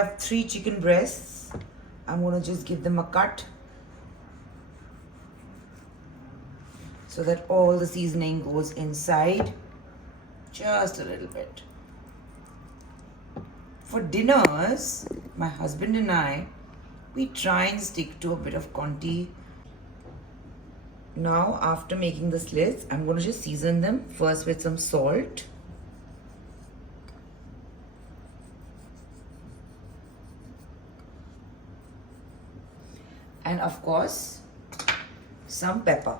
have 3 chicken breasts. I'm going to just give them a cut so that all the seasoning goes inside. Just a little bit. For dinners, my husband and I, we try and stick to a bit of Conti. Now, after making the slits, I'm going to just season them first with some salt. And of course, some pepper.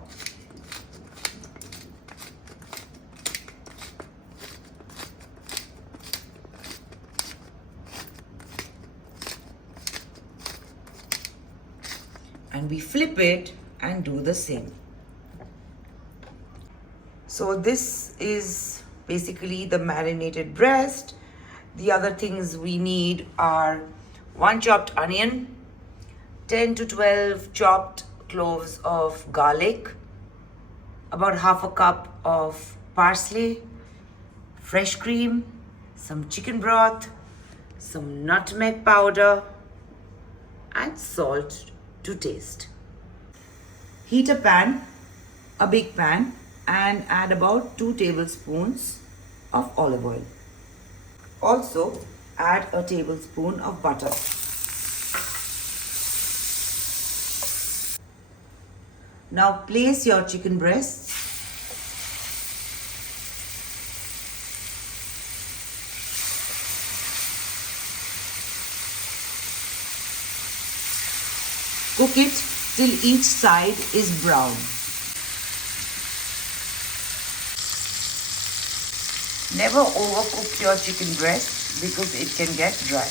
And we flip it and do the same. So this is basically the marinated breast. The other things we need are 1 chopped onion, 10 to 12 chopped cloves of garlic, about half a cup of parsley, fresh cream, some chicken broth, some nutmeg powder, and salt to taste. Heat a pan, a big pan, and add about 2 tablespoons of olive oil. Also, add a tablespoon of butter. Now place your chicken breasts cook it till each side is brown. Never overcook your chicken breast because it can get dry.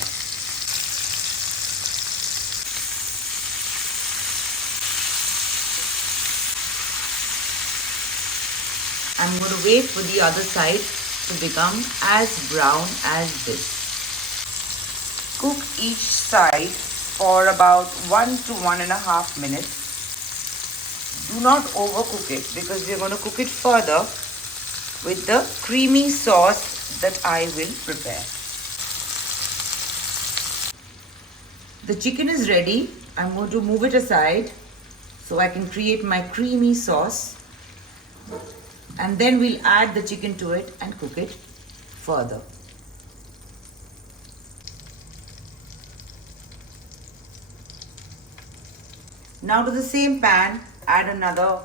I'm going to wait for the other side to become as brown as this. Cook each side for about 1 to 1.5 minutes. Do not overcook it because we're going to cook it further with the creamy sauce that I will prepare. The chicken is ready. I'm going to move it aside so I can create my creamy sauce. And then we'll add the chicken to it and cook it further. Now to the same pan, add another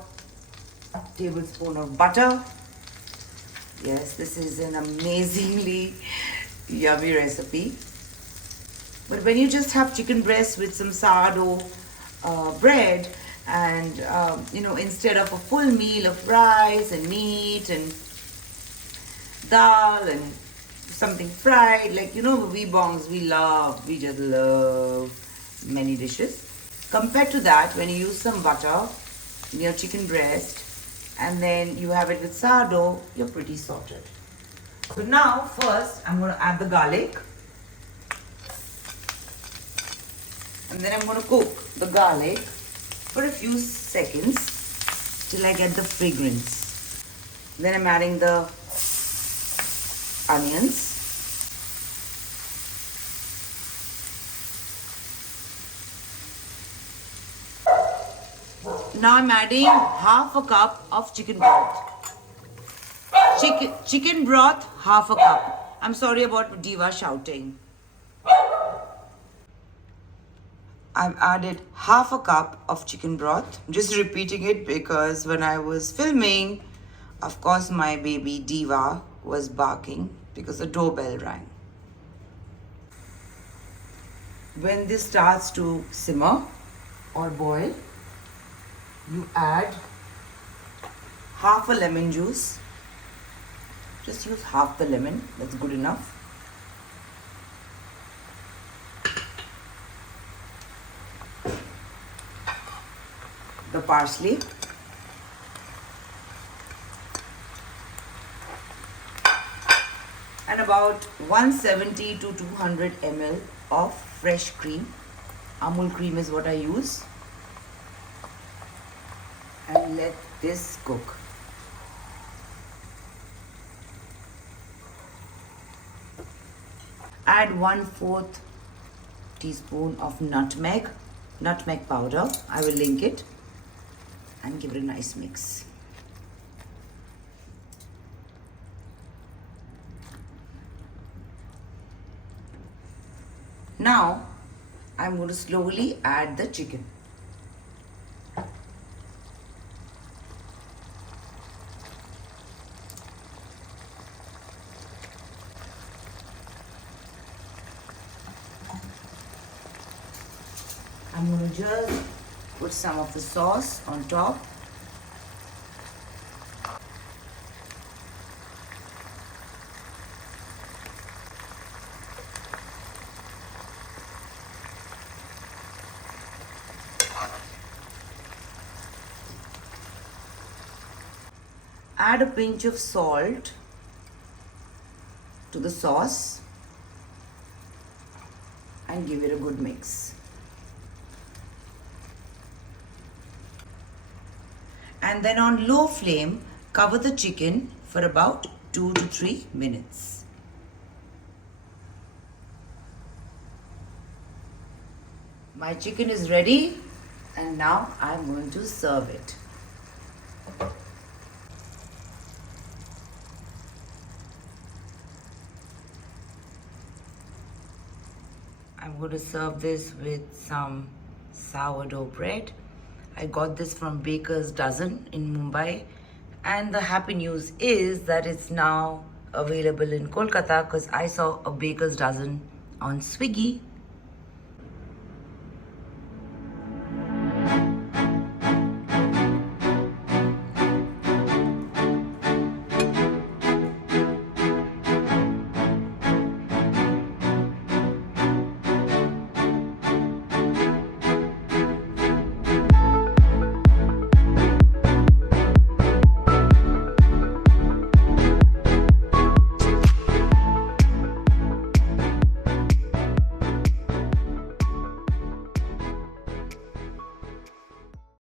tablespoon of butter. Yes, this is an amazingly yummy recipe. But when you just have chicken breast with some sourdough bread, and instead of a full meal of rice and meat and dal and something fried, like we bongs, we just love many dishes. Compared to that, when you use some butter in your chicken breast and then you have it with sourdough, you're pretty sorted. So now first I'm going to add the garlic, and then I'm going to cook the garlic for a few seconds till I get the fragrance. Then I'm adding the onions. Now I'm adding half a cup of chicken broth. Chicken broth, half a cup. I'm sorry about Diva shouting. I've added half a cup of chicken broth. I'm just repeating it because when I was filming, of course my baby Diva was barking because the doorbell rang. When this starts to simmer or boil, you add half a lemon juice. Just use half the lemon, that's good enough. The parsley. And about 170 to 200 ml of fresh cream. Amul cream is what I use. And let this cook. Add 1/4 teaspoon of nutmeg powder. I will link it, and give it a nice mix. Now I'm going to slowly add the chicken. I'm going to just put some of the sauce on top. Add a pinch of salt to the sauce and give it a good mix. And then on low flame, cover the chicken for about 2 to 3 minutes. My chicken is ready, and now I'm going to serve it. I'm going to serve this with some sourdough bread. I got this from Baker's Dozen in Mumbai, and the happy news is that it's now available in Kolkata because I saw a Baker's Dozen on Swiggy.